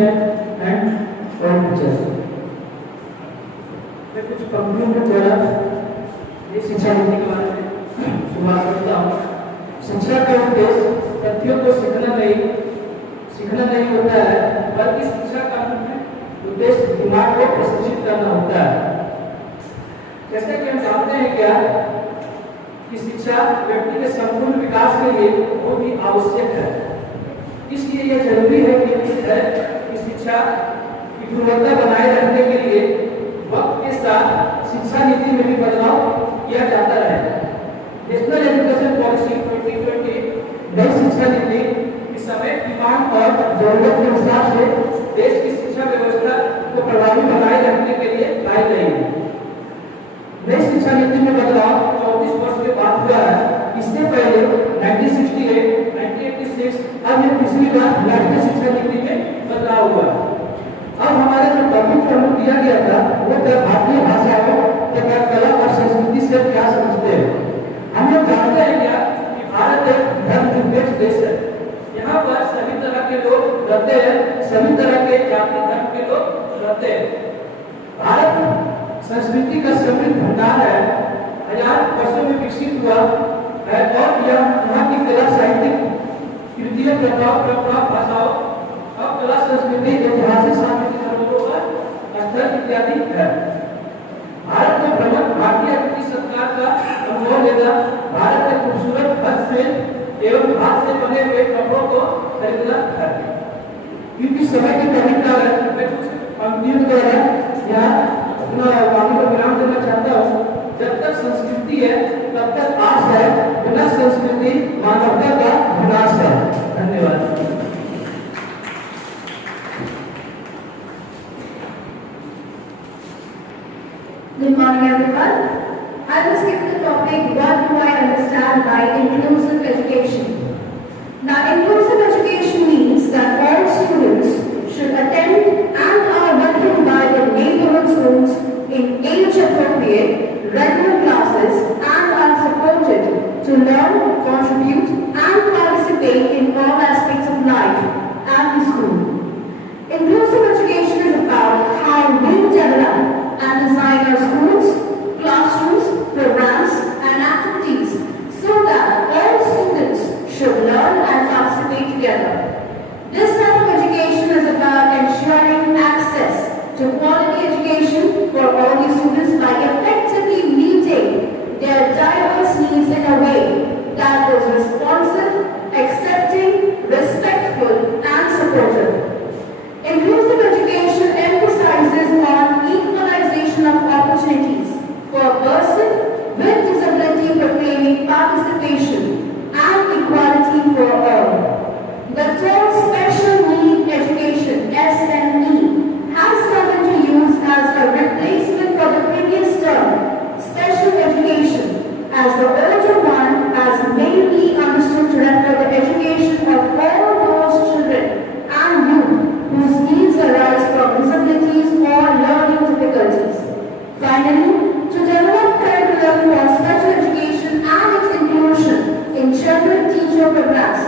achievement and for teachers. मैं कुछ कंपनियों के द्वारा ये शिक्षा नीति के बारे में शुरुआत करता हूँ। शिक्षा का उद्देश्य तथ्यों को सीखना नहीं होता है, बल्कि शिक्षा का उद्देश्य दिमाग को प्रशिक्षित करना होता है। जैसे कि हम जानते हैं क्या कि शिक्षा व्यक्ति के संपूर्ण विकास के लिए बहुत ही आवश्यक है। इसलिए यह जरूरी है कि शिक्षा की गुणवत्ता बनाए रखने के लिए वक्त के साथ शिक्षा नीति में भी बदलाव किया जाता रहे। नेशनल एजुकेशन पॉलिसी 2020 नई शिक्षा नीति इस समय डिमांड और जरूरत के हिसाब से देश की शिक्षा व्यवस्था को प्रभावी बनाए रखने के लिए लाई गई है। नई शिक्षा नीति में बदलाव 34 वर्ष के बाद हुआ है। इससे पहले 1968, 1986 अब ये तीसरी बार राष्ट्रीय शिक्षा नीति में बदलाव हुआ। अब हमारे जो टॉपिक हमें दिया गया था वो भारतीय भाषाओं तथा कला और संस्कृति से क्या समझते हैं। हम लोग जानते हैं क्या कि भारत एक धर्मनिरपेक्ष देश है। यहाँ पर सभी तरह के लोग रहते हैं, सभी तरह के जाति धर्म के लोग रहते हैं। भारत संस्कृति का समृद्ध भंडार है, हजार वर्षों में विकसित हुआ है और यहाँ की कला साहित्यिक कृतियों परंपरा भाषाओं और कला संस्कृति ऐतिहासिक सांस्कृतिक धरोहर स्थल इत्यादि है। भारत में भ्रमण भारतीय अतिथि सत्कार का अनुभव लेना, भारत के खूबसूरत हस्तशिल्प एवं हाथ से बने हुए कपड़ों को खरीदना है। क्योंकि समय की कमी के कारण मैं कुछ पंक्तियों द्वारा यहाँ अपना वाणी को विराम देना चाहता हूँ। जब तक संस्कृति है तब तक आस है, बिना संस्कृति मानवता का विनाश है। धन्यवाद। Good morning everyone. I will skip the topic what do I understand by inclusive education. Now inclusive education means that all students should attend and are welcomed by the neighborhood schools in age appropriate regular classes and are supported to learn, contribute and participate in all aspects of life and the school. Inclusive education is about how we develop and design our schools, classrooms, programs and activities so that all students should learn and participate together. This type of education is about ensuring access to quality education for all the students by effectively meeting their diverse needs in a way that is responsive, accepting, respectful and supportive. Inclusive education emphasizes on equalization of opportunities for a person with disability proclaiming participation and equality for all. The term special need education (SNE) has come into use as a replacement for the previous term special education, as the older one has mainly understood to refer the education of all those children and youth whose needs arise from disabilities or learning difficulties. Finally, to develop curriculum for special education and its inclusion in children teacher programs,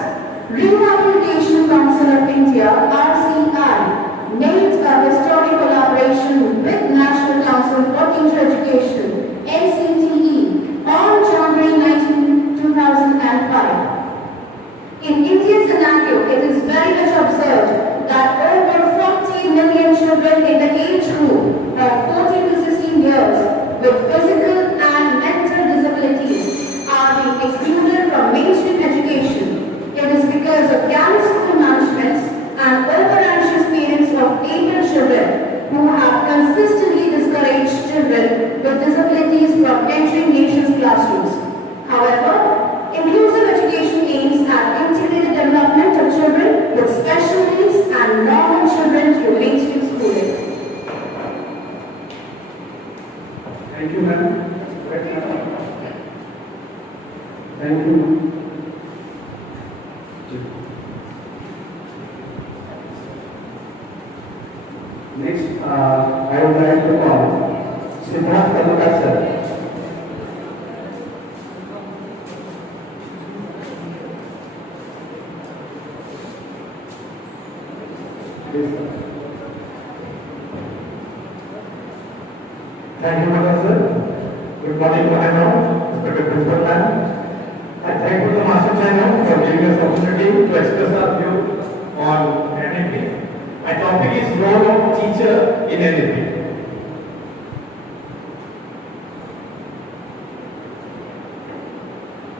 Rehabilitation Council of India (RCI) made a historic collaboration with National Council for Teacher Education (NCTE) on January 19, 2005. In India's scenario, it is very much observed that over 40 million children in the age group of 14 to 16 years with physical and mental disabilities are being excluded from mainstream education. It is because of careless school managements and over-anxious parents of able children who have consistently discouraged children with disabilities from entering nation's classrooms. However, inclusive education aims at integrated development of children with special needs and normal children through mainstream schooling. Thank you, ma'am. Thank you. Next, I would like to call Siddharth Kalkar sir. Please, sir. Thank you, Madam Sir. Good morning, Madam, respected Principal Ma'am. I thank the Master Channel for giving us opportunity to express our view on NLP. My topic is role of teacher in NLP.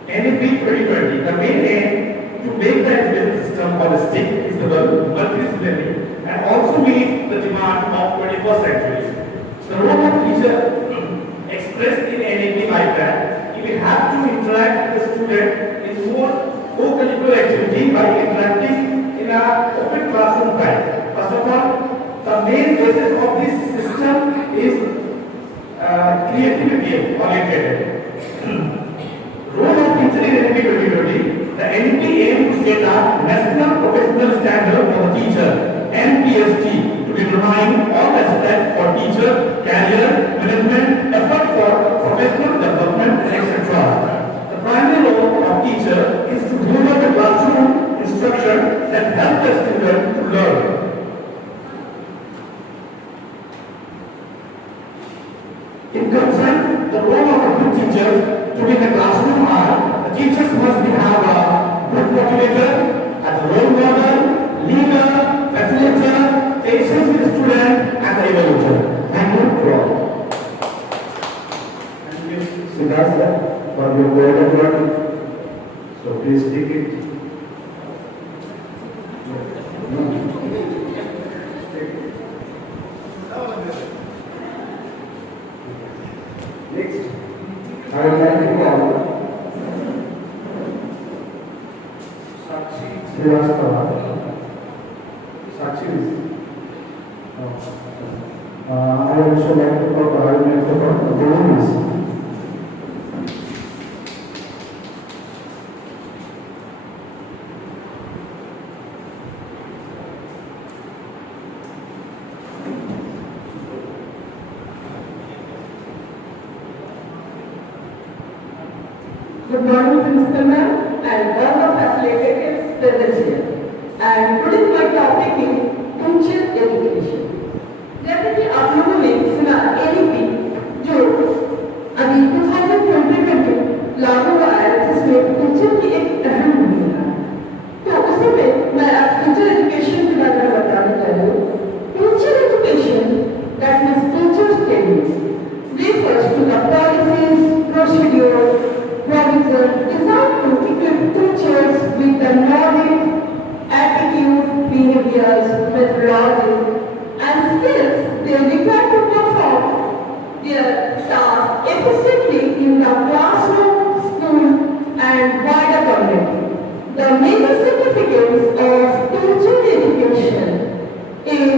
NLP 2020, the main aim to make the education system holistic, visible, multidisciplinary, and also meet the demand of 21st century. The role of teacher expressed in NLP like that, you will have to interact with the student in more co-curricular activity by interacting in a open classroom type. First of all, the main basis of this system is creativity oriented. Role of teacher in NLP 2020, the NLP aims to set a national professional standard for the teacher, NPST, to determine all aspects for teacher, career, management, effort for professional development, etc. The primary role of teacher is to deliver the classroom instruction that help the student to learn. In concern, the role of a good teacher to be in the classroom are the teachers must have a good motivator, as a role model, leader, facilitator, patience with the student, and the evaluator. Thank you all. Thank you, Siddharth, sir, for your word of word. So please take it. Next, I would like to call Sakshi Srivastava. Sakshi is. I would also like to call Gurus. Good morning, Principal Ma'am, and all the facilitators present here. And today my topic is teacher education. जैसे कि आप लोगों ने सुना NLP जो अभी 2020 लागू हुआ है, जिसमें टीचर की एक अहम भूमिका है। तो उसी में मैं आज टीचर एजुकेशन के बारे में बताना चाहती हूँ। Teacher education, that means teachers training, refers to the policies, procedures, provision designed to equip teachers with the knowledge, attitude, behaviors, methodology, and skills they require to perform their task efficiently in the classroom, school, and wider community. The major significance of teacher education is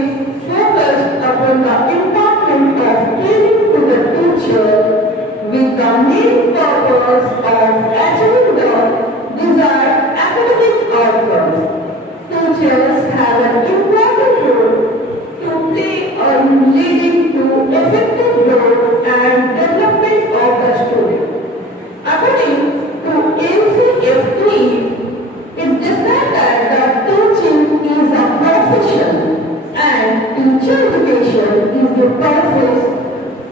focused upon the empowerment of training to the teacher with the main purpose of achieving the desired academic outcomes. Teachers have an important role to play in leading to effective growth and development of the student. According to NCFT, it describes that the teaching is a profession and teacher education is the process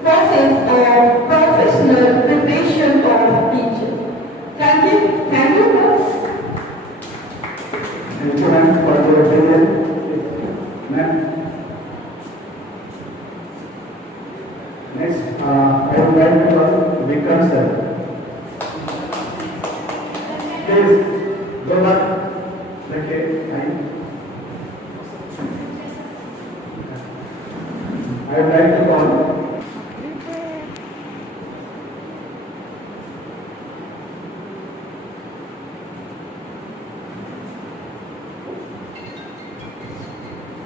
of professional preparation of teachers. Thank you. Thank you, sir. Thank you, ma'am, for your opinion. Ma'am. Next, I would like to call Vikram sir. Please, go back. Okay, fine. I would like to call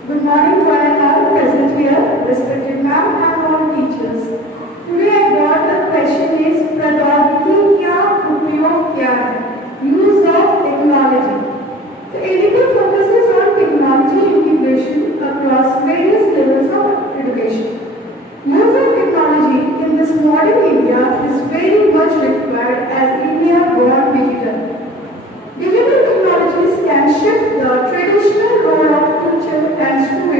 Good morning to all present here, respected ma'am and all teachers. Today I brought the question is प्रौद्योगिकी क्या उपयोग क्या है? Use of technology. The editor focuses on technology integration across various levels of education. Use of technology in this modern India is very much required as India gone digital. Digital technologies can shift the traditional role of teacher and student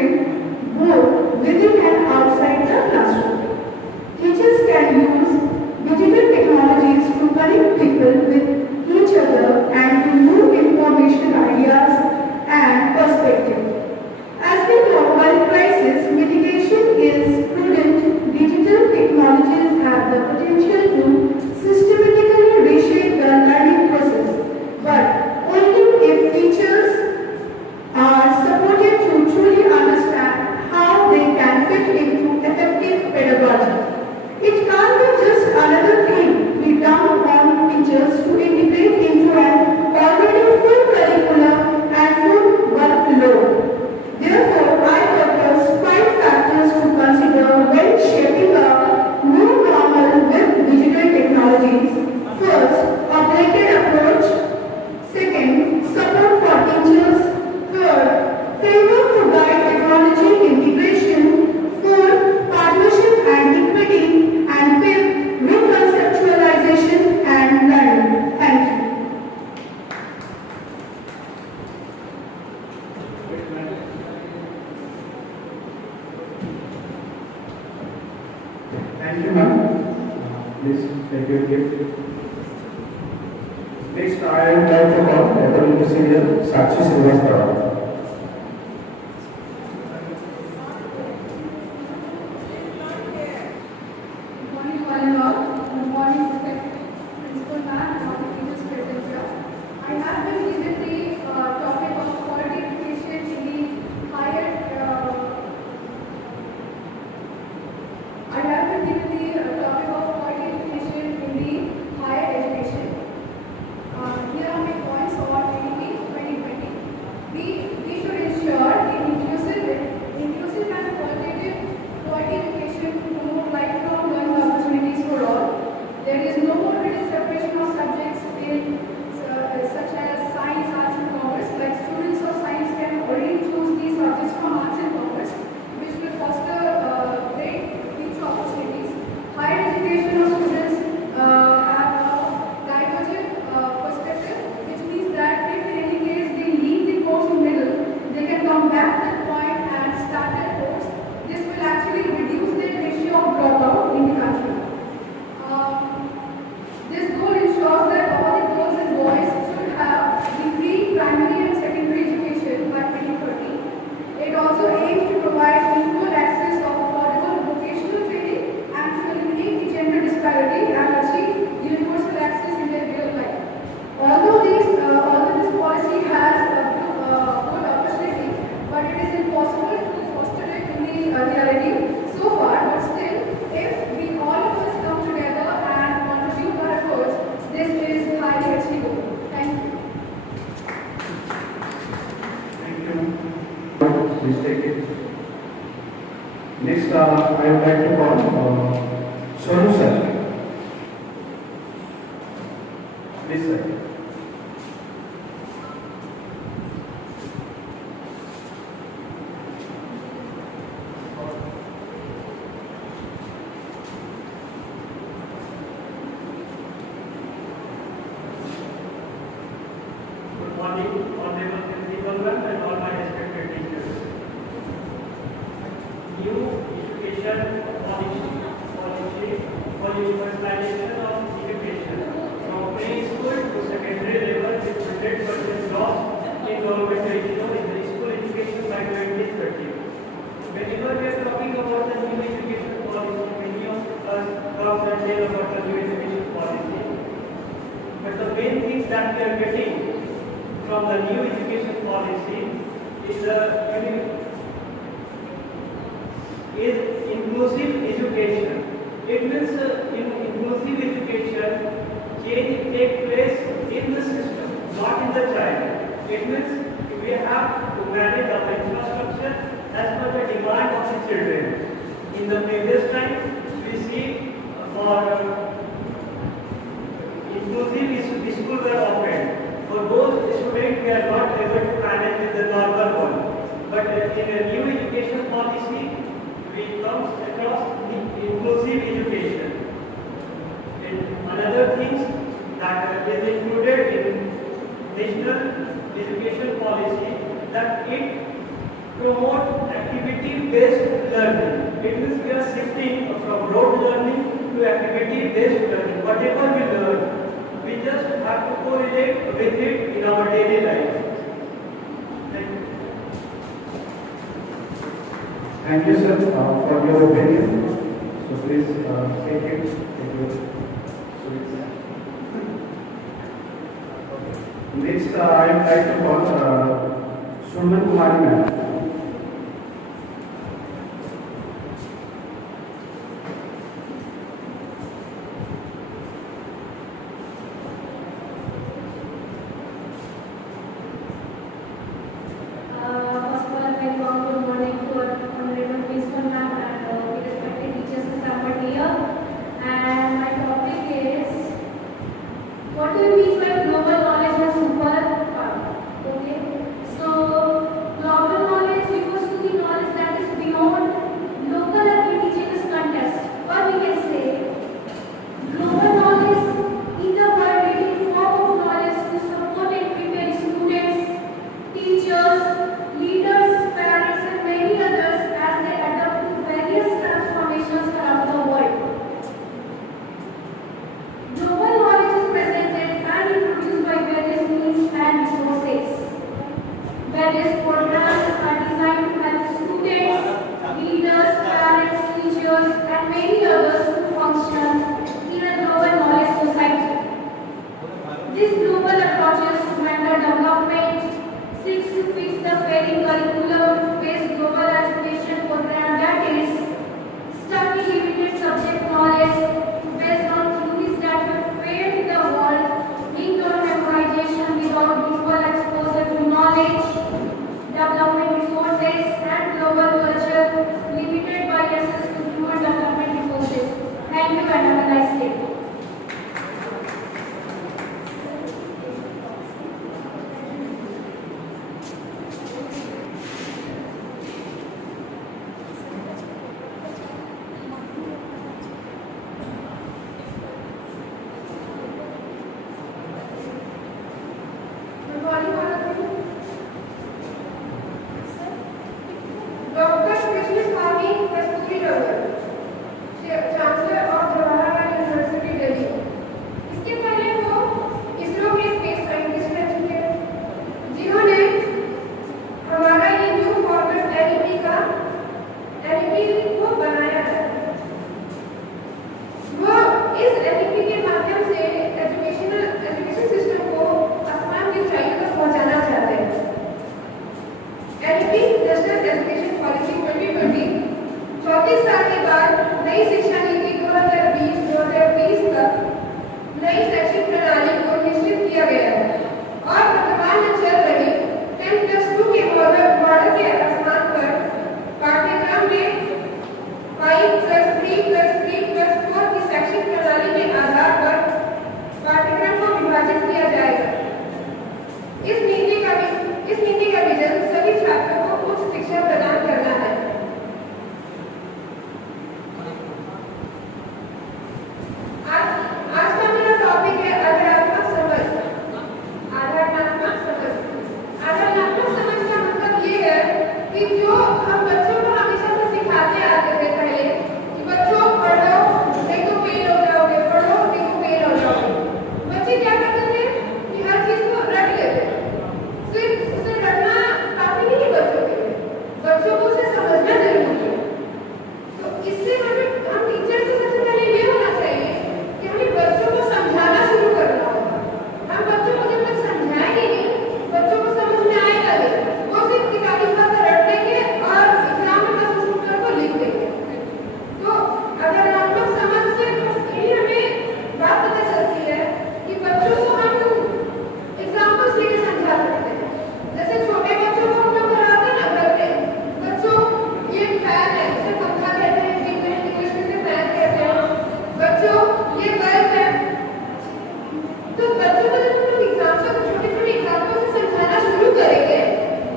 Thank you, ma'am. Please take your gift. Next, I would like to call Academic Senior Sakshi Srivastava. Good morning, one and all. Good morning, Principal Ma'am, and all the teachers present here. I have been given the topic of quality education in the higher. I have been given the topic of quality education in the higher education. Here are my points about ADP 2020. We should ensure inclusive and quality education to promote lifelong learning opportunities for all. There is no more rigid separation of subjects in such as science, arts and commerce. Like students of science can already choose these subjects from arts and commerce, which will foster great future opportunities. Higher education of students have a divergent perspective, which means that if in any case they leave the course in middle, they can come back to that point and start their course. This will actually reduce the ratio of dropout in the country. This goal ensures that all the girls and boys should have the free primary and secondary education by 2030. It also aims to provide equal access of affordable vocational training and to eliminate the gender disparity and achieve universal access in their real life. Although this policy has a good opportunity, but it is impossible to foster it in the reality so far. But still, if we all of us come together and contribute our efforts, this is highly achievable. Thank you. Thank you. Please take it. Next, I would like to call Sonu sir. Please, sir. Good morning, honorable principal ma'am and all my respected teachers. New education policy for universalization of education from preschool to secondary level with 100% loss in government ratio in the school education by 2030. Whenever we are talking about the new education policy, many of us talk and tell about the new education policy. But the main things that we are getting from the new education policy is inclusive education. It means in inclusive education, change take place in the system, not in the child. It means we have to manage our infrastructure as per the demand of the children. In the previous time, we see for inclusive schools were opened. For those students, we are not able to manage with the normal one. But in a new education policy, we come across the inclusive education. And another things that is included in national education policy, that it promotes activity-based learning. It means we are shifting from rote learning to activity-based learning. Whatever we learn, we just have to correlate with it in our daily life. Thank you. Thank you, sir, for your opinion. So please take it. Next, I would like to call Suman Kumari ma'am. First of all, a very warm good morning to our honorable principal ma'am and respected teachers assembled here. And my topic is, what do you mean by global knowledge and super power? Okay, so global knowledge इस नीति का vision सभी छात्रों को उच्च शिक्षा प्रदान करना है। आज का मेरा टॉपिक है आधारात्मक समझ। आधारात्मक समझ। आधारात्मक समझ का मतलब ये है कि जो हम बच्चों को हमेशा से सिखाते आते थे पहले कि बच्चों पढ़ो नहीं तो फेल हो जाओगे, पढ़ो नहीं तो फेल हो जाओगे। बच्चे क्या करते थे कि हर चीज को रट लेते थे। सिर्फ उसे रटना काफी नहीं है बच्चों के लिए, बच्चों को उसे समझना जरूरी है। तो इससे हम टीचर को सबसे पहले ये होना चाहिए कि हमें बच्चों को समझाना शुरू करना होगा। हम बच्चों को जब तक समझाएंगे नहीं, बच्चों को समझ में आएगा नहीं, वो सिर्फ किताबी भाषा रट लेंगे और एग्जाम में बस उस उत्तर को लिख देंगे। तो अगर हम लोग समझ से यही हमें बात पता चलती है कि बच्चों को हम एग्जाम्पल्स लेके समझा सकते हैं। जैसे छोटे बच्चों को हम लोग कराते हैं ना घर पे, बच्चों ये फैन है, इसे पंखा कहते हैं, इंग्लिश में से फैन कहते हैं। बच्चों ये बल्ब है। तो बच्चों को जब हम लोग एग्जाम्पल छोटे छोटे एग्जाम्पल से समझाना शुरू करेंगे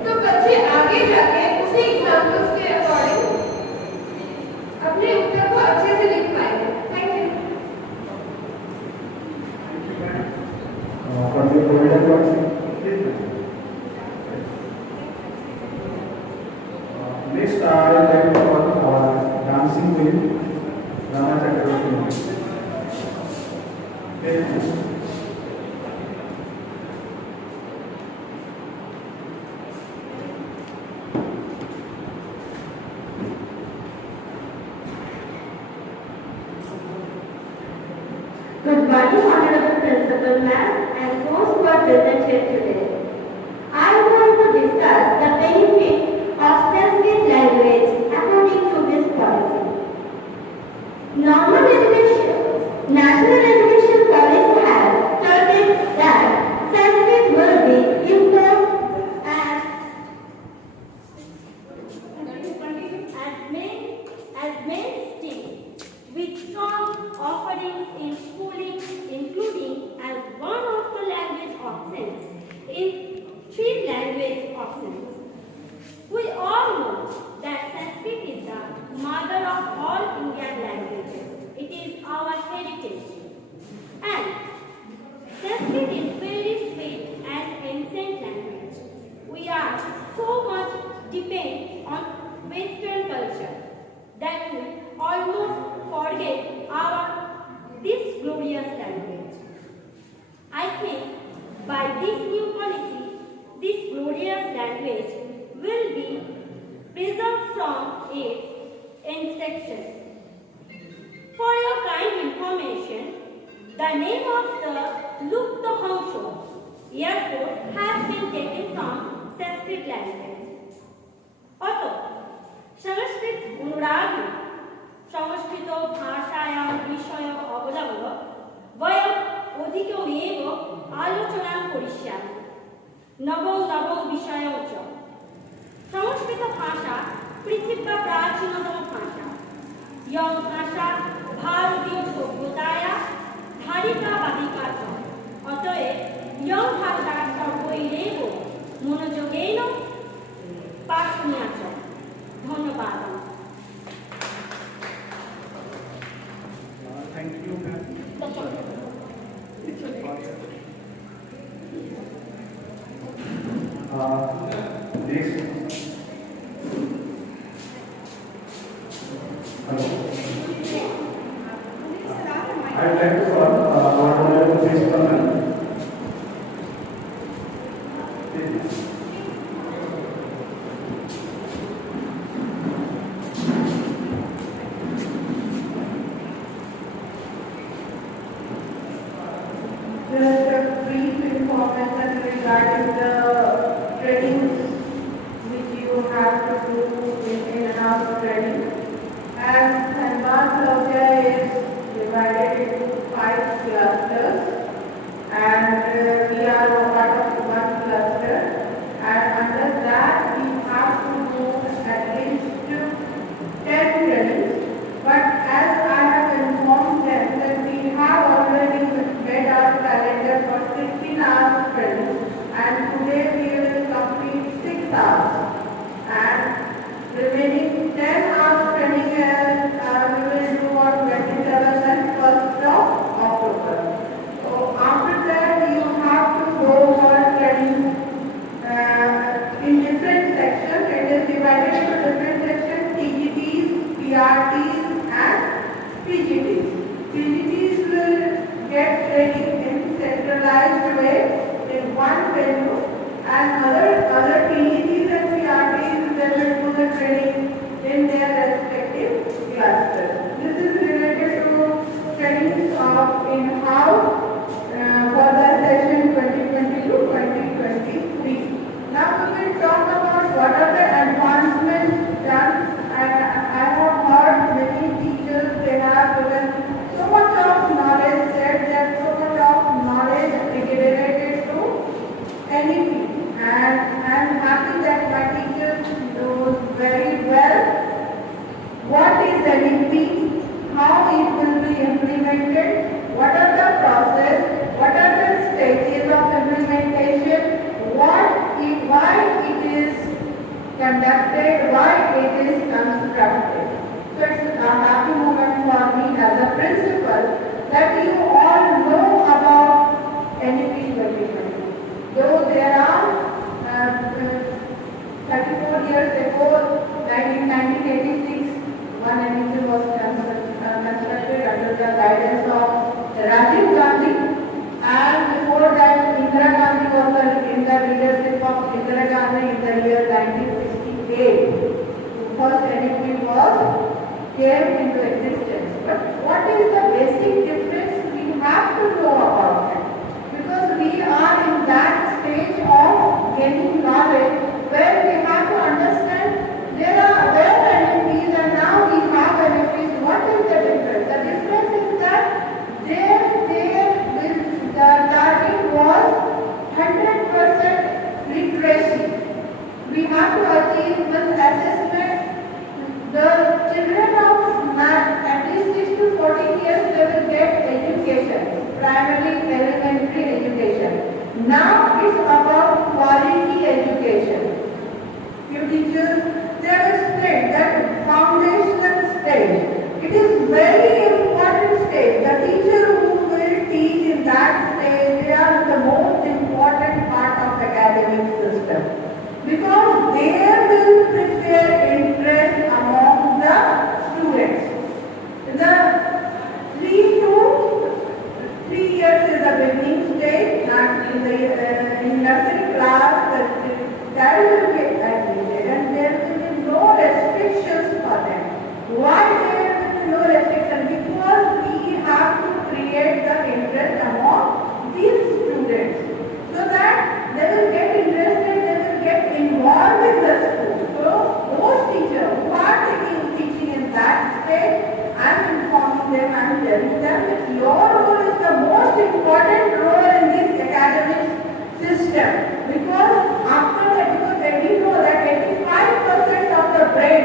तो बच्चे आगे जाके उसी एग्जाम्पल्स के अकॉर्डिंग अपने उत्तर को अच्छे से लिख पाएंगे। Thank you. Next, I would like to call our dancing queen, Rama Chakravarti. Good morning, Honorable Principal Ma'am and those who are present here today. I want to discuss the benefit of Sanskrit language according to this policy. National Education Policy has stated that Sanskrit will be imposed as mainstream with strong offerings in schooling, including as one of the language options in 3 language options. We all know that Sanskrit is the mother of all Indian languages. It is our heritage. And Sanskrit is very sweet and ancient language. We are so much dependent on Western culture that we almost forget this glorious language. I think by this new policy, this glorious language will be preserved from its inception. For your kind information, the name of the Lupta Hangsho airport has been taken from Sanskrit language. Also, Sanskrit Unuragi, Sanskrit भाषायां विषय अवलम्ब्य वयम् अधिकमेव आलोचनां करिष्यामः। नवं विषयं च। संस्कृत भाषा पृथिव्याः प्राचीनतम भाषा। यं भाषा भारतीय सभ्यतायाः धारिका च। अतएव यं भाषा सर्वैरेव मनोयोगेन पाठनीया च। धन्यवाद। Thank you, ma'am. Next. Hello. I would like to call our honorable principal ma'am. Just a brief information regarding the trainings which you one venue, and other PGs and PRTs they will do the training in their respective clusters. This is related to trainings of in-house for the session 2022-2023. Now we will talk about what are the advancements done, and I have heard many teachers they have given so much of knowledge, said that so much of knowledge related to NEP, and I am happy that my teachers knows very well what is NEP, how it will be implemented, what are the process, what are the stages of implementation, why it is conducted, why it is constructed. So it's a happy moment for me as a principal that you all know about NEP 2020. Though there are 34 years ago, in 1986, one NEP was constructed under the guidance of Rajiv Gandhi, and before that Indira Gandhi was in the leadership of Indira Gandhi in the year 1968. The first NEP came into existence. But what is the basic difference? We have to know about it, because we are in that stage of gaining knowledge where we have to understand there are NEPs and now we have NEPs. What is the difference? The difference is that the target was 100% literacy. We have to achieve one assessment. The children of at least 6 to 14 years, they will get education, primarily elementary education. Now it's about quality education. Few teachers, they will explain that foundation stage. It is very important stage. The teacher who will teach in that stage, they are the most important part of academic system, because they will prepare interest among the students. The 3 years is the beginning stage, not in the in nursery class. That will get admitted, and there will be no restrictions for them. Why there will be no restriction? Because we have to create the interest among these students, so that they will get interested, they will get involved in the school. So those teachers who are teaching in that stage, I am informing them, I am telling them that your role is the most important role in this academic system, because after that, because we know that 85% of the brain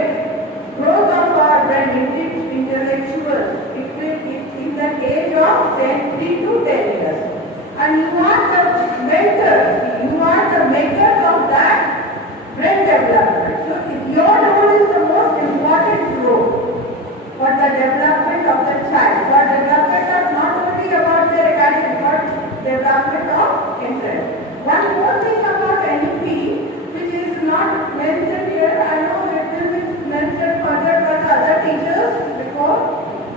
growth of our brain is intellectual. It will in the age of 3 to 10 years, and you are the mentor, you are the maker of that brain development. So your role is the most important role for the development of the child, for development of not only about their academic, but development of interest. One more thing about NEP, which is not mentioned here, I know it will be mentioned further by the other teachers before,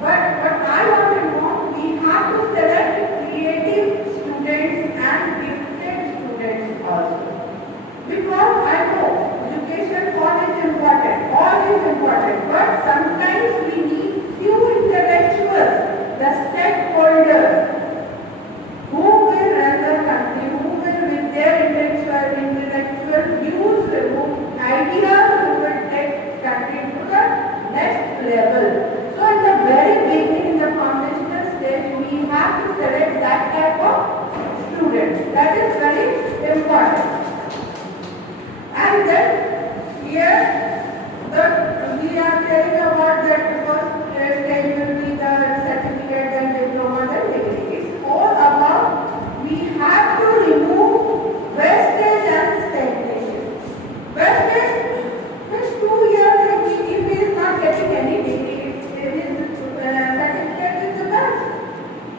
but I want to know, we have to select creative students and gifted students also. Because I know education, all is important, but sometimes we need few intellectuals, the stakeholders, who will run the country, who will with their intellectual views, ideas, who will take country to the next level. So in the very beginning, in the foundational stage, we have to select that type of students. That is very important. And then here, we are telling about that first stage will be the certificate and diploma and degree. It's all about we have to remove wastage and stagnation. Wastage means 2 years if he is not getting any degree, his certificate is the best.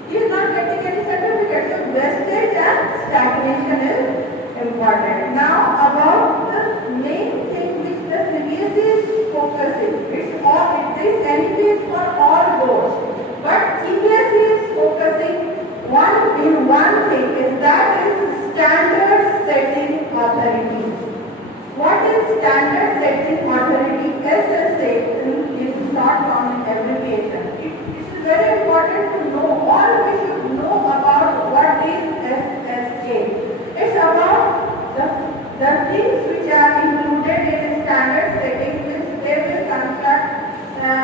He is not getting any certificate. So wastage and stagnation is important. Now about the main thing which the CBSE is focusing. It's all this NEP is for all boards, but CBSE is focusing one thing is that is standard The things which are included in the standard setting is they will construct a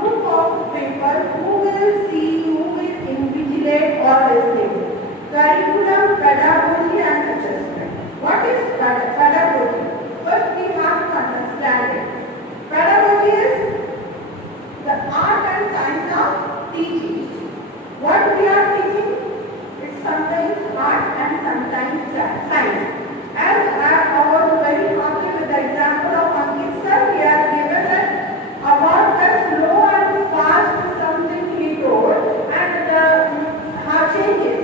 group of people who will see, who will invigilate all these things. Curriculum, pedagogy and assessment. What is pedagogy? First we have to understand it. Pedagogy is the art and science of teaching. What we are teaching? It's sometimes art and sometimes science. As I was very happy with the example of Ankit sir, he has given that about the slow and fast something he told and how changes.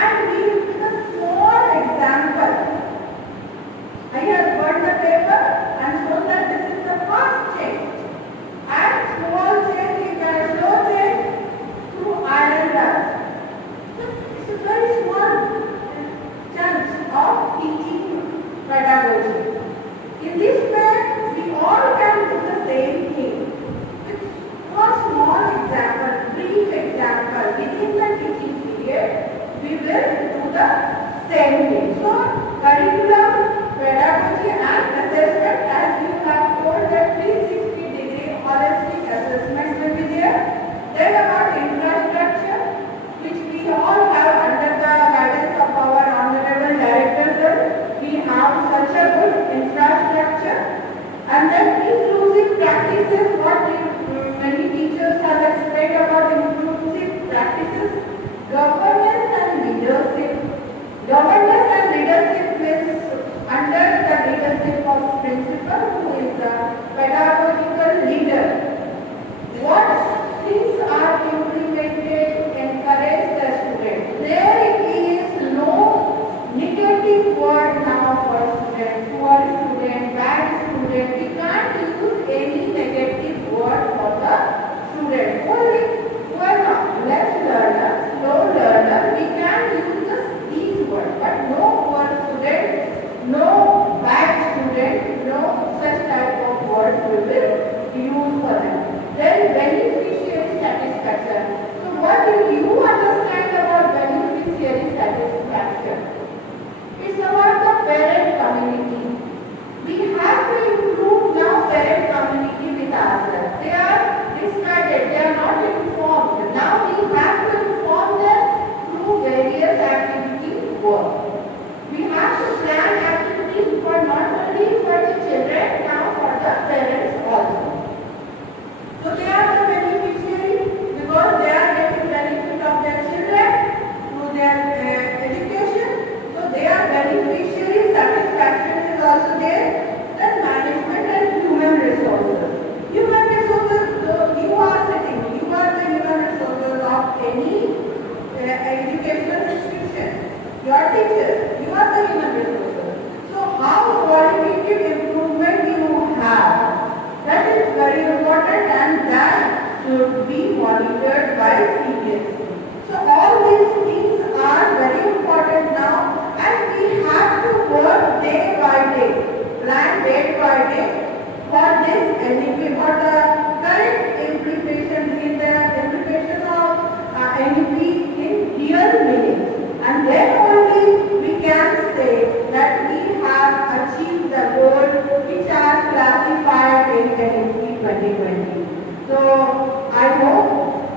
And we with a small example. I have burned the paper and shown that this is the fast change. And small change is a slow change through iron dust. It's a very small chance of teaching pedagogy. In this way, we all can do the same thing. With one small example, brief example, within the teaching period, we will do the same thing. So, curriculum, pedagogy and assessment, as you have told that 360-degree holistic assessment will be there. Then about infrastructure, which we all have under the guidance of our Honorable Director sir. We have such a good infrastructure. And then inclusive practices, what many teachers have explained about inclusive practices. Governance and leadership. Governance and leadership is under the leadership of principal, who is the pedagogical leader. What things are implemented, encourage the student. There is no negative word now for student, poor student, bad student. We can't use any negative word for the student. Only less learner, slow learner, we can use these words. But no poor student, no bad student, no such type of words we will use for them. Then beneficiary satisfaction. So what do you understand about beneficiary satisfaction? It's about the parent community. We have to improve now parent community with ourselves. They are discarded, they are not informed. Now we have to inform them through various activity work. We have to plan activities for not only for the children, now for the parents also. So they are the beneficiaries because they are getting benefit of their children through their education. So they are beneficiaries. Satisfaction is also there. Then management and human resources. Human resources, you are sitting, you are the human resources of any educational institution. Your teachers, you are the human resources. So how qualitative improvement you have? That is very important and that should be monitored by CBSE. So all these things are very important now and we have to work day by day, plan day by day for this NEP, for the correct implementation in the implementation of NEP in real meaning. And then only we can say that we have achieved the goals which are classified in NEP 2020. So I hope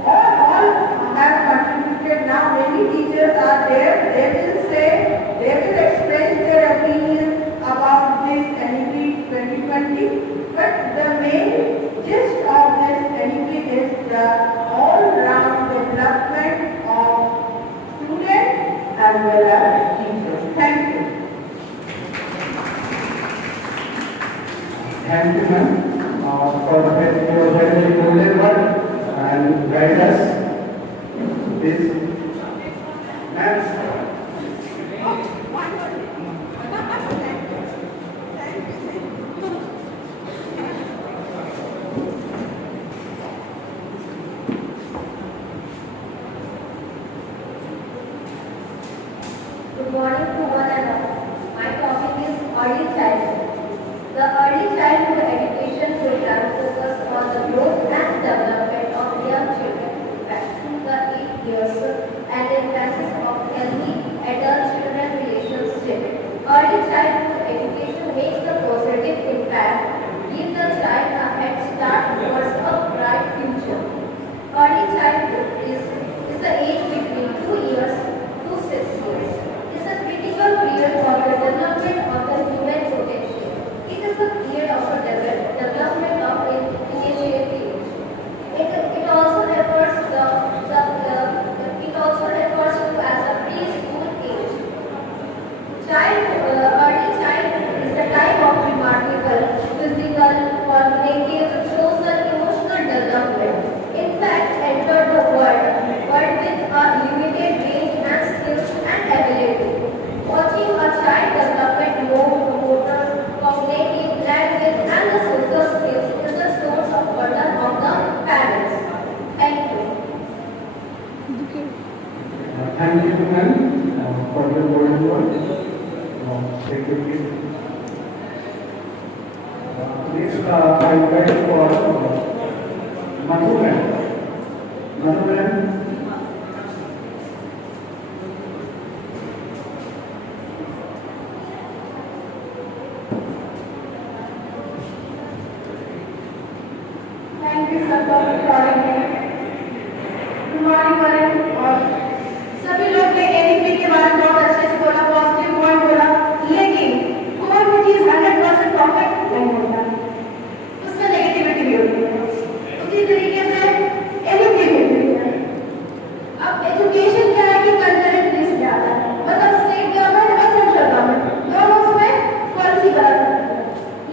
all have contributed. Now many teachers are there. They will say, they will express their opinion about this NEP 2020. But the main gist of this NEP is the all-round development of students as well as teachers. Thank you. Thank you, ma'am, for your very golden word and guide us. Please, ma'am. Good morning to one and all. My topic is early childhood. The early childhood education program focuses on the growth and development of young children, Thank you, please. Next, I invite for Madhu ma'am. Madhu ma'am. Thank you, sir, for recording me. Good morning, madam. और सभी लोग ने NEP के बारे में बहुत अच्छे से बोला, पॉजिटिव पॉइंट बोला, लेकिन कोई भी चीज 100% परफेक्ट नहीं होता, उसमें नेगेटिविटी भी होती है। उसी तरीके से एनईपी भी है। अब एजुकेशन क्या है कि कंकरेंट लिस्ट जाता है, मतलब स्टेट गवर्नमेंट और सेंट्रल गवर्नमेंट दोनों उसमें पॉलिसी बना सकते हैं,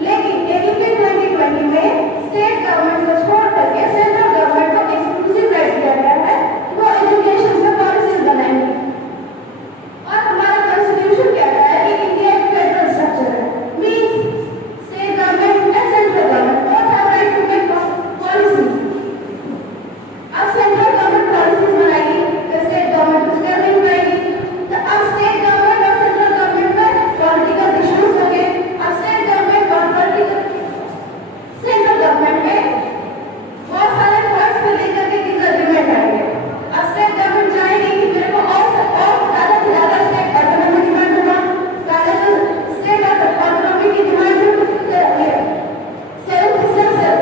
लेकिन एनईपी 2020 में स्टेट गवर्नमेंट को छोड़ करके सेंट्रल गवर्नमेंट को एक्सक्लूसिव राइट दिया गया है, वो एजुकेशन में पॉलिसीज बनाएंगे। और हमारा कॉन्स्टिट्यूशन कहता है कि इंडिया एक फेडरल स्ट्रक्चर है, means state government and central government both have right to make policies. अब सेंट्रल गवर्नमेंट पॉलिसीज बनाएगी तो स्टेट गवर्नमेंट उसका नहीं बनाएगी, तो अब स्टेट गवर्नमेंट और सेंट्रल गवर्नमेंट में पॉलिटिकल इश्यूज होंगे। अब स्टेट गवर्नमेंट और पॉलिटिकल सेंट्रल गवर्नमेंट में बहुत सारे पॉइंट्स को लेकर के डिसएग्रीमेंट आएंगे। अब स्टेट गवर्नमेंट चाहेगी कि मेरे को और ज्यादा से ज्यादा स्टेट ऑटोनॉमी डिमांड होगा, पहले तो स्टेट ऑटोनॉमी की डिमांड है सेल्फ सिस्टम,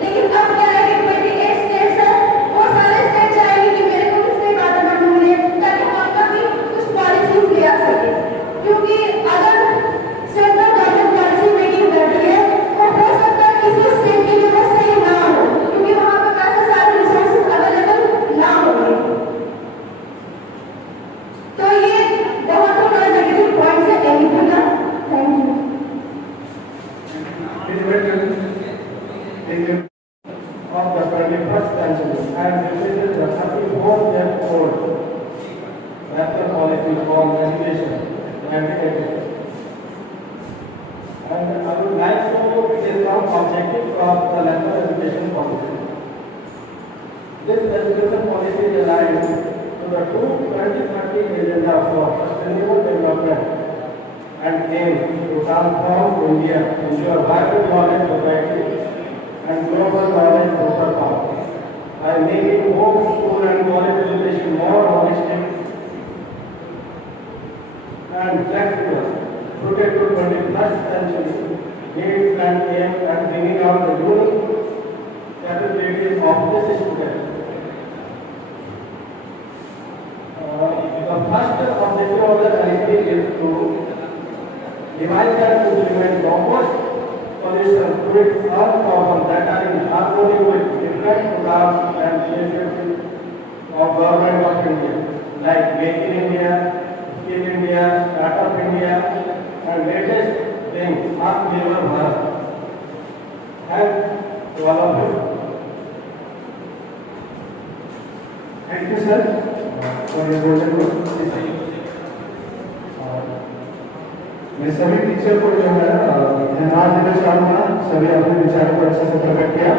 लेकिन अब क्या है कि 28 स्टेट्स है, वो सारे स्टेट चाहेंगे कि मेरे को स्टेट ऑटोनॉमी मिले ताकि वहाँ पर भी कुछ पॉलिसीज ले आ सके, क्योंकि अगर सेंट्रल गवर्नमेंट पॉलिसी मेकिंग कर रही है तो हो सकता है किसी स्टेट के लिए वो सही ना हो, क्योंकि वहाँ पर काफी सारे रिसोर्सेज अवेलेबल ना होंगे। तो ये बहुत ही बड़ा नेगेटिव पॉइंट है एनईपी का। Thank you. Of the 21st century and represented the 34th year old national policy on education and education. And I would like to list some objectives of the national education policy. This education policy is aligned to the 2030 agenda for sustainable development and aims to transform India into a vibrant knowledge society and global knowledge superpower by making home, school and college education more holistic and flexible, suited to 21st century needs and aims at bringing out the unique capabilities of this student. The first objective of the curriculum is to devise and implement robust solutions to its all problems that are in harmony with different programs and initiatives of Government of India, like Make in India, Skill India, Startup India, and latest thing, Atmanirbhar Bharat. Thanks to all of you. Thank you, sir, for your golden word. मैं सभी teacher को जो है धन्यवाद देना चाहूँगा, सभी अपने विचारों को अच्छे से प्रकट किया।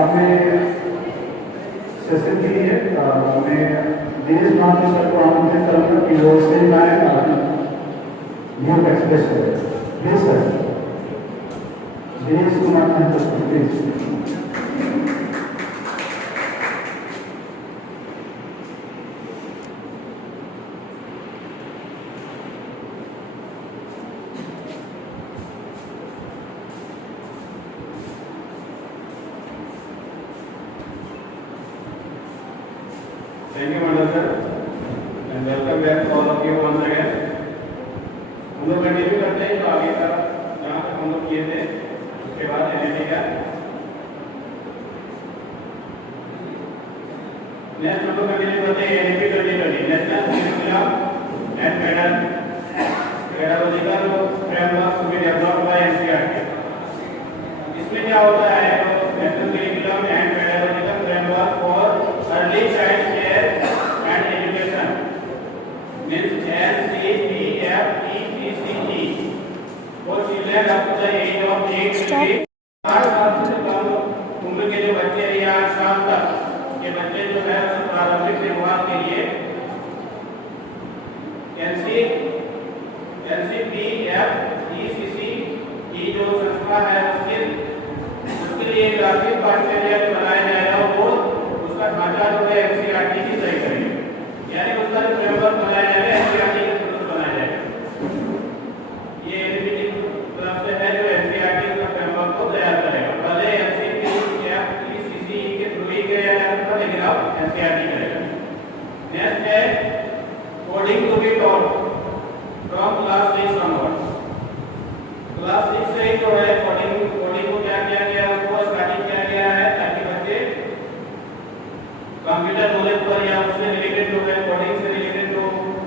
आपने सेशन के लिए मैं दिनेश महाजन सर को आमंत्रित करूँगा कि वो स्टेज में आए, व्यू एक्सप्रेस करें। Please sir, Dinesh Kumar Mahato please. Thank you, Mandal sir, and welcome back all of you once again. हम लोग कंटिन्यू करते हैं जो आगे का जहाँ तक हम लोग किए थे, उसके बाद एनईपी का नेक्स्ट हम लोग कंटिन्यू करते हैं NEP 2020 national curriculum and pedagogical framework to be developed by NCERT. इसमें क्या होता है, national curriculum and pedagogical framework for early child care and education means NCPFECCE for children up to the age of 8 to 8 साल से कम उम्र के जो बच्चे हैं या 8 साल तक ये बच्चे जो है प्रारंभिक शुरुआत के लिए ये एनपीटी तरफ से है जो एनसीईआरटी का फ्रेमवर्क को तैयार करेगा। पहले एनसीईआरटी या सीसीई के थ्रू ही गया था, लेकिन अब एनसीईआरटी करेगा। नेक्स्ट है coding to be taught from class 6 onwards। Class 6 से ही जो है कोडिंग को क्या किया गया, उसको स्टार्टिंग किया गया है ताकि बच्चे कंप्यूटर नॉलेज पर या उससे रिलेटेड जो है कोडिंग से रिलेटेड जो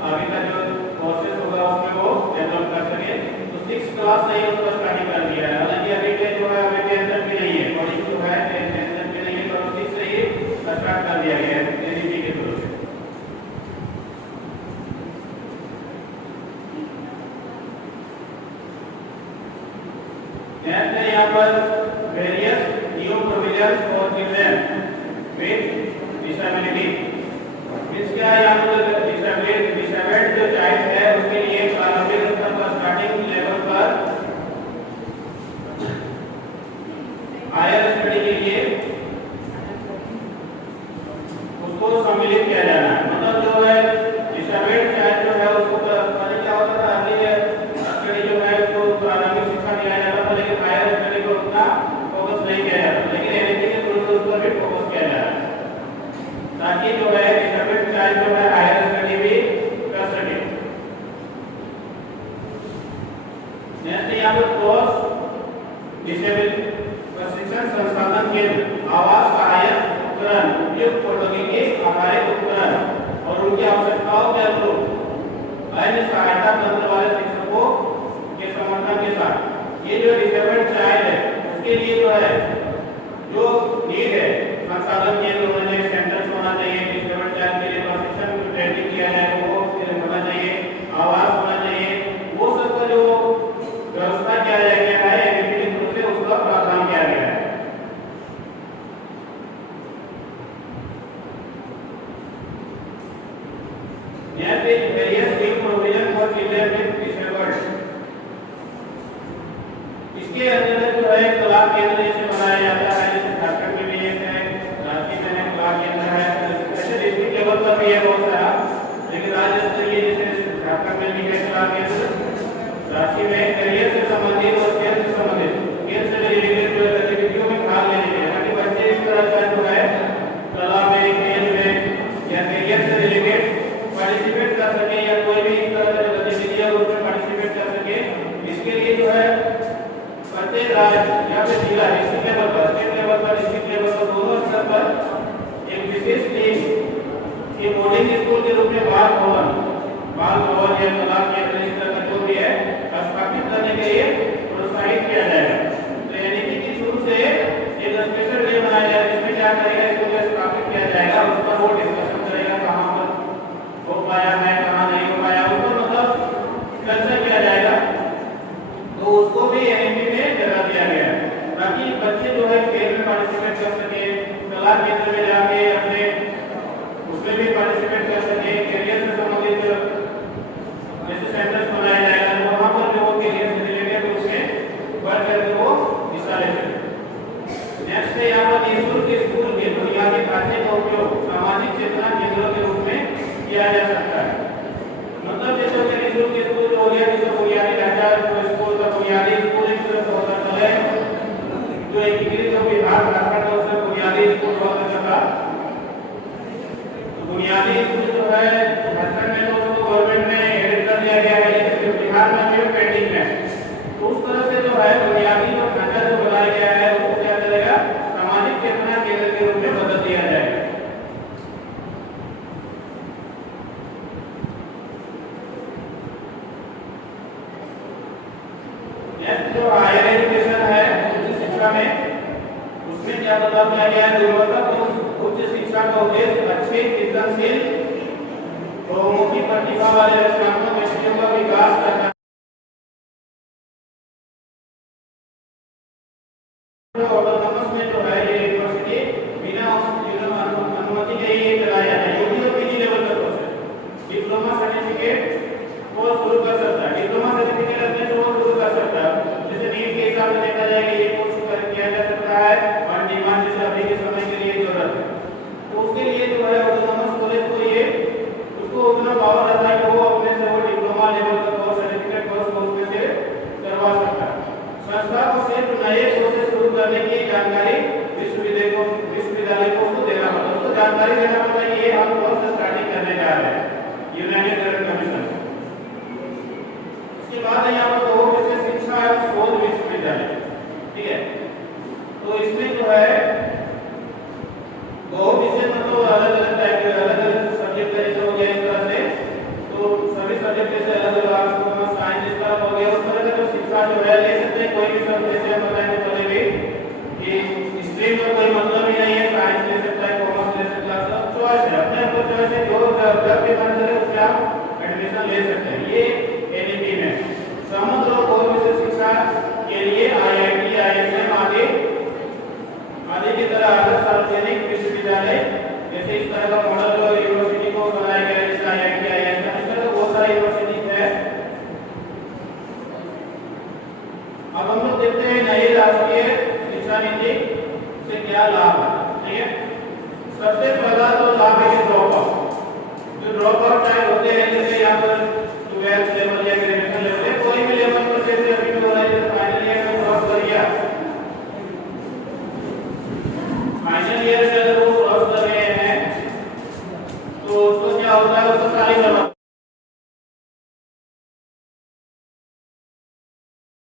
आगे का जो प्रोसेस होगा उसमें वो डेवलप कर सके। तो 6 क्लास से ही उसको स्टार्टिंग कर दिया है। हालांकि अभी के जो है अभी टेंशन भी नहीं है, कोडिंग जो है टेंशन भी नहीं है, तो 6 से ही स्टार्ट कर दिया गया है एनईपी के थ्रू से। नेक्स्ट है यहाँ पर various new provisions for children with disability. इसका यहाँ पर डिसेबल्ड जो चाइल्ड है उसके लिए प्रारंभिक स्तर पर स्टार्टिंग लेवल पर हायर स्टडी के लिए उसको सम्मिलित किया जाना है। मतलब जो है डिसेबल्ड चाइल्ड जो है उसको पहले क्या होता था, स्टडी जो है उसको प्रारंभिक शिक्षा दिया जाता था, लेकिन हायर स्टडी पर उतना फोकस नहीं किया जाता। लेकिन एनईपी के थ्रू उस पर भी फोकस किया जा रहा है ताकि जो है डिसेबल्ड चाइल्ड जो है हायर स्टडी भी कर सके। नेक्स्ट यहाँ पर क्रॉस डिसेबल प्रशिक्षण संसाधन केंद्र, आवास सहायक उपकरण, उपयुक्त प्रौद्योगिकी आधारित उपकरण और उनकी आवश्यकताओं के अनुरूप अन्य सहायता तंत्र वाले शिक्षकों के समर्थन के साथ ये जो डिसेबल्ड चाइल्ड है उसके लिए जो है जो नीड है संसाधन केंद्र होने चाहिए, सेंटर्स होना चाहिए, डिसेबल्ड चाइल्ड के लिए प्रशिक्षण ट्रेनिंग किया जाए वो होना चाहिए, आवास होना चाहिए, वो सब का जो व्यवस्था किया गया है एनईपी के थ्रू से उसका प्रावधान किया गया है। यहाँ पे various new provision for children with disabled, इसके अंदर जो है कला केंद्र जैसे बनाया जाता है, जैसे झारखंड में भी एक है, रांची में है कला केंद्र है, ऐसे डिस्ट्रिक्ट लेवल पर भी है बहुत सारा, लेकिन राज्य स्तरीय जैसे झारखंड में भी है कला केंद्र। रांची में करियर से संबंधित और खेल से संबंधित, खेल से रिलेटेड जो गतिविधियों में भाग लेने के लिए ताकि बच्चे इस तरह का जो है कला में, खेल में या करियर से रिलेटेड पार्टिसिपेट कर सके या कोई भी इस तरह की गतिविधि है उसमें पार्टिसिपेट कर सके। इसके लिए जो है प्रत्येक राज्य या फिर जिला डिस्ट्रिक्ट लेवल पर, स्टेट लेवल पर, डिस्ट्रिक्ट लेवल पर दोनों स्तर पर एक विशेष टीम ये बोर्डिंग स्कूल के रूप में बाल भवन या कला केंद्र इस तरह का जो भी है स्थापित करने के लिए प्रोत्साहित किया जाएगा। तो एनईपी के थ्रू से एक स्पेशल डे बनाया जाएगा जिसमें क्या करेगा, इसको स्थापित किया जाएगा, उस पर वो डिस्कशन करेगा कहाँ पर हो पाया है कहाँ नहीं हो पाया, उस पर मतलब चर्चा किया जाएगा। तो उसको भी एनईपी में जगह दिया गया है ताकि बच्चे जो है खेल में पार्टिसिपेट कर सके, कला केंद्र में जाके अपने उसमें भी पार्टिसिपेट कर सके, करियर से संबंधित जैसे सेंटर्स बनाया जाएगा तो वहाँ पर जो करियर से रिलेटेड उसमें बढ़ करके वो हिस्सा ले सके। नेक्स्ट है यहाँ पर निःशुल्क स्कूल के बुनियादी ढांचे का उपयोग सामाजिक चेतना केंद्रों के रूप में किया जा सकता है। मतलब जैसे निःशुल्क स्कूल हो गया, जैसे बुनियादी ढांचा स्कूल का बुनियादी स्कूल एक तरफ होता है जो एकीकृत विभाग झारखंड और उसमें बुनियादी स्कूल हुआ करता था। तो बुनियादी स्कूल जो है झारखंड में तो उसको गवर्नमेंट ने एडिट कर दिया गया है, लेकिन बिहार में भी पेंडिंग है। तो उस तरह से जो है बुनियादी जो ढांचा जो बनाया गया है उसको क्या करेगा, सामाजिक चेतना केंद्र के रूप में बदल दिया जाएगा। जो हायर एजुकेशन है उच्च शिक्षा में उसमें क्या बदलाव किया गया है, गुणवत्तापूर्ण उच्च शिक्षा का उद्देश्य अच्छे चिंतनशील बहुमुखी प्रतिभा वाले रचनात्मक व्यक्तियों का विकास करना। ऑटोनॉमस में जो है ये यूनिवर्सिटी बिना अनुमति के ही चलाया जाता है, यूपी और पीजी लेवल पर कोर्स डिप्लोमा सर्टिफिकेट कोर्स शुरू कर सकता है, डिप्लोमा सर्टिफिकेट अपने से वो शुरू कर सकता है। जैसे नीट के हिसाब से देखा जाएगा ये कोर्स किया जा सकता है और डिमांड जैसे अभी के समय के लिए जरूरत है, तो उसके लिए जो है ऑटोनॉमस कॉलेज को ये उसको उतना पावर रहता है कि वो अपने से वो डिप्लोमा लेवल का कोर्स सर्टिफिकेट कोर्स को उसमें से विश्वविद्यालय, ठीक है। तो इसमें जो है बहुत विषय मतलब अलग अलग टाइप के अलग अलग सब्जेक्ट जैसे हो गया इस तरह से, तो सभी सब्जेक्ट जैसे अलग अलग आर्ट्स साइंस इस तरह हो गया, उस तरह का जो शिक्षा जो है ले सकते हैं कोई भी सब, जैसे हम बताएंगे पहले भी कि स्ट्रीम का कोई मतलब ही नहीं है, साइंस ले सकता है, कॉमर्स ले सकता है, सब चॉइस है, अपने ऊपर चॉइस है, जो जब के मन करे उससे आप एडमिशन ले सकते हैं। ये एनईपी में समग्र और बहु विषय शिक्षा के लिए आईआईटी, आईआईएम आदि की तरह आदर्श सार्वजनिक विश्वविद्यालय जैसे इस तरह का मॉडल जो यूनिवर्सिटी को बनाया गया है, जैसे आईआईटी, आईआईएम, इस तरह का बहुत सारी यूनिवर्सिटी है। अब हम लोग देखते हैं नई राष्ट्रीय शिक्षा नीति से क्या लाभ है, ठीक है। सबसे पहला तो लाभ है ड्रॉप आउट, जो ड्रॉप आउट टाइप होते हैं, जैसे यहाँ पर